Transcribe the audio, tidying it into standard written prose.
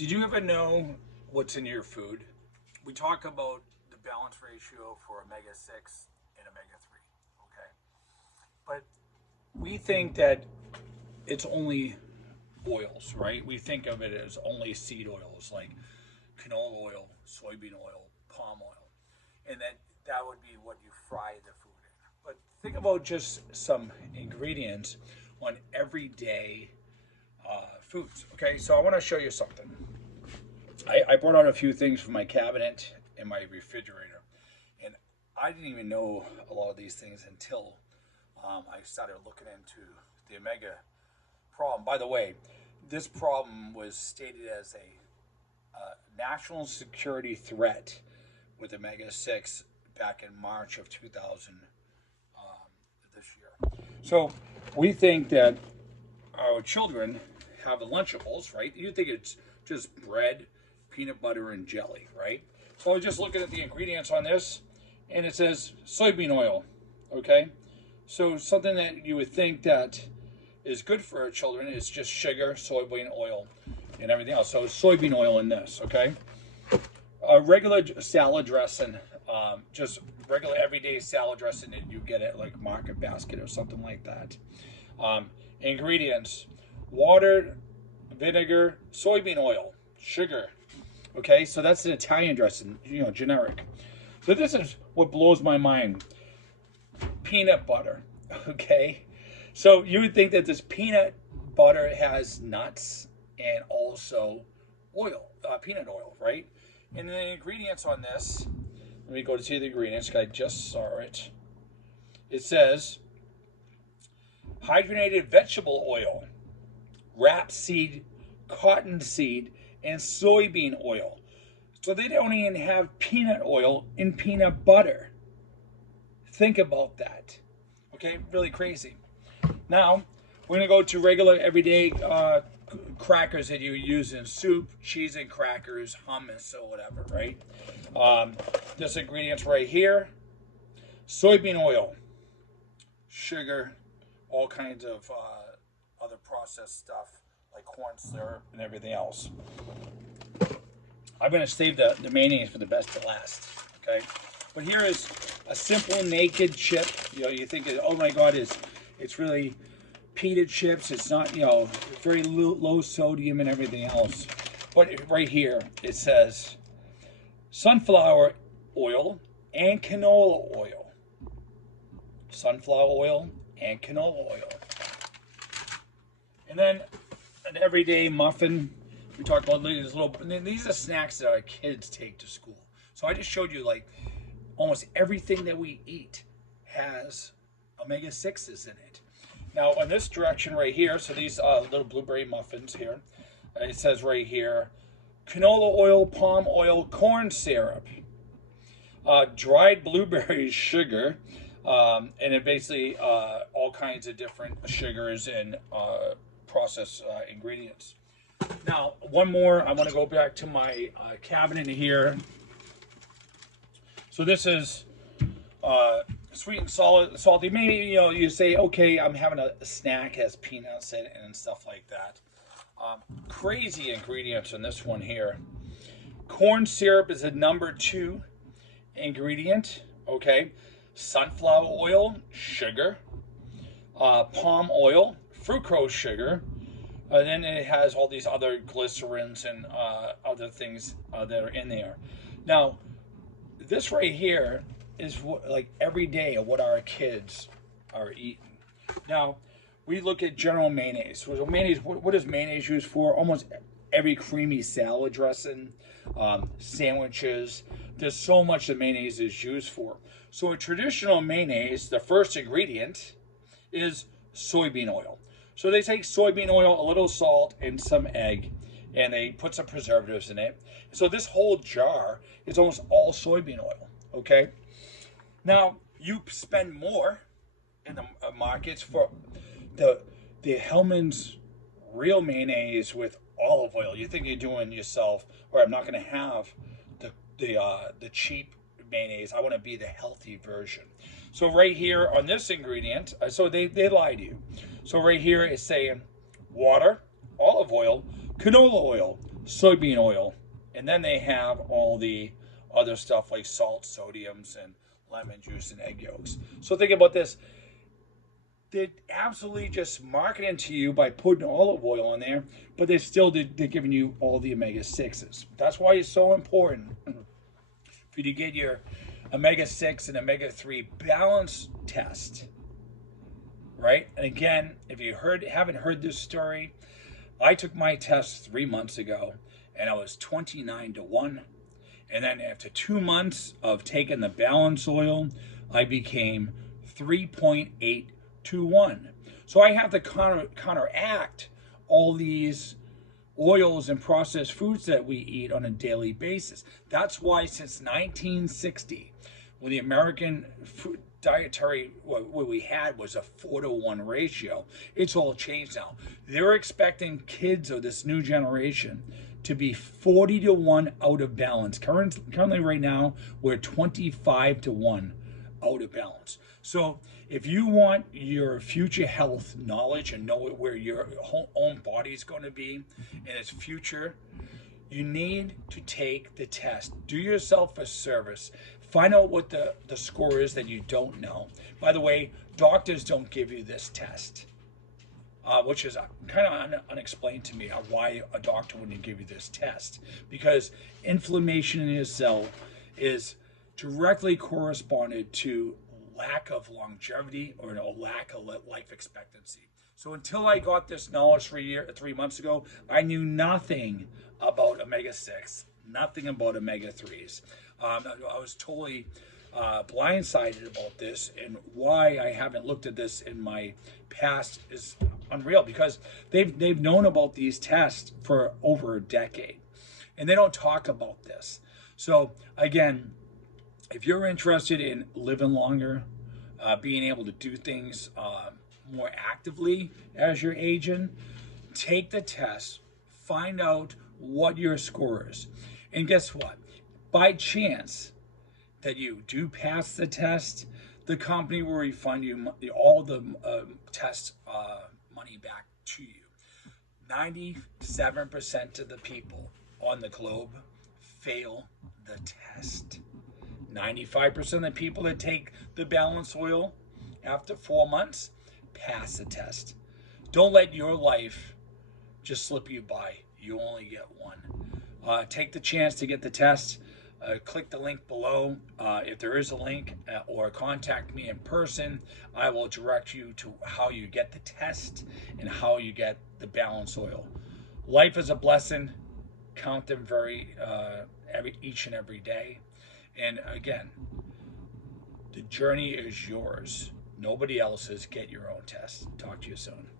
Did you ever know what's in your food? We talk about the balance ratio for omega 6 and omega 3, okay? But we think that it's only oils, right? We think of it as only seed oils like canola oil, soybean oil, palm oil, and that would be what you fry the food in. But think about just some ingredients on everyday foods, okay? So I want to show you something. I brought out a few things from my cabinet and my refrigerator, and I didn't even know a lot of these things until I started looking into the omega problem. By the way, this problem was stated as a national security threat with omega 6 back in March of 2000 this year. So we think that our children have the Lunchables, right? You think it's just bread, peanut butter, and jelly, right? So I was just looking at the ingredients on this, and it says soybean oil, okay? So something that you would think that is good for our children is just sugar, soybean oil, and everything else. So soybean oil in this, okay? A regular salad dressing, just regular everyday salad dressing that you get at like Market Basket or something like that. Ingredients: water, vinegar, soybean oil, sugar. Okay, so that's an Italian dressing, generic. So this is what blows my mind. Peanut butter, okay? So you would think that this peanut butter has nuts and also oil, peanut oil, right? And the ingredients on this, let me go to see the ingredients, because I just saw it. It says hydrogenated vegetable oil, rapeseed, cottonseed, and soybean oil. So they don't even have peanut oil in peanut butter. Think about that. Okay, really crazy. Now, we're going to go to regular everyday crackers that you use in soup, cheese and crackers, hummus, or whatever, right? This ingredients right here: soybean oil, sugar, all kinds of other processed stuff like corn syrup and everything else. I'm going to save the mayonnaise for the best to last, okay? But here is a simple naked chip. You think, oh my God, it's really pita chips. It's not, very low sodium and everything else. But right here, it says sunflower oil and canola oil. Sunflower oil and canola oil. And then an everyday muffin. We talked about these are snacks that our kids take to school. So I just showed you like almost everything that we eat has omega 6s in it. Now on this direction right here, so these little blueberry muffins here, it says right here, canola oil, palm oil, corn syrup, dried blueberry sugar, and it basically all kinds of different sugars and processed ingredients. Now, one more, I want to go back to my cabinet here. So this is sweet and salty. Maybe, you say, okay, I'm having a snack, has peanuts in it and stuff like that. Crazy ingredients in this one here. Corn syrup is the number 2 ingredient, okay? Sunflower oil, sugar, palm oil, fructose sugar, then it has all these other glycerins and other things that are in there. Now, this right here is like every day of what our kids are eating. Now, we look at general mayonnaise. So mayonnaise, what is mayonnaise used for? Almost every creamy salad dressing, sandwiches. There's so much that mayonnaise is used for. So a traditional mayonnaise, the first ingredient is soybean oil. So they take soybean oil, a little salt, and some egg, and they put some preservatives in it. So this whole jar is almost all soybean oil, okay? Now, you spend more in the markets for the Hellmann's real mayonnaise with olive oil. You think you're doing yourself, or I'm not going to have the cheap mayonnaise. I want to be the healthy version. So right here on this ingredient, so they lie to you. So right here it's saying water, olive oil, canola oil, soybean oil, and then they have all the other stuff like salt, sodiums, and lemon juice and egg yolks. So think about this. They're absolutely just marketing to you by putting olive oil in there, but they're giving you all the omega-6s. That's why it's so important for you to get your omega-6 and omega-3 balance test, right? And again, if you haven't heard this story, I took my test 3 months ago, and I was 29-1. And then after 2 months of taking the balance oil, I became 3.8-1. So I have to counteract all these oils and processed foods that we eat on a daily basis. That's why since 1960, when the American food dietary, what we had was a 4-to-1 ratio, it's all changed now. They're expecting kids of this new generation to be 40-1 out of balance. Currently right now, we're 25-1 out of balance. So if you want your future health knowledge and know where your own body is going to be in its future, you need to take the test. Do yourself a service. Find out what the score is that you don't know. By the way, doctors don't give you this test, which is kind of unexplained to me why a doctor wouldn't give you this test. Because inflammation in your cell is directly corresponded to lack of longevity or a lack of life expectancy. So until I got this knowledge 3 months ago, I knew nothing about omega-6, nothing about omega-3s. I was totally blindsided about this, and why I haven't looked at this in my past is unreal, because they've known about these tests for over a decade, and they don't talk about this. So again, if you're interested in living longer, being able to do things more actively as you're aging, take the test, find out what your score is. And guess what? By chance that you do pass the test, the company will refund you all the test money back to you. 97% of the people on the globe fail the test. 95% of the people that take the balance oil after 4 months pass the test. Don't let your life just slip you by. You only get one. Take the chance to get the test. Click the link below. If there is a link, or contact me in person, I will direct you to how you get the test and how you get the balance oil. Life is a blessing. Count them each and every day. And again, the journey is yours. Nobody else's. Get your own test. Talk to you soon.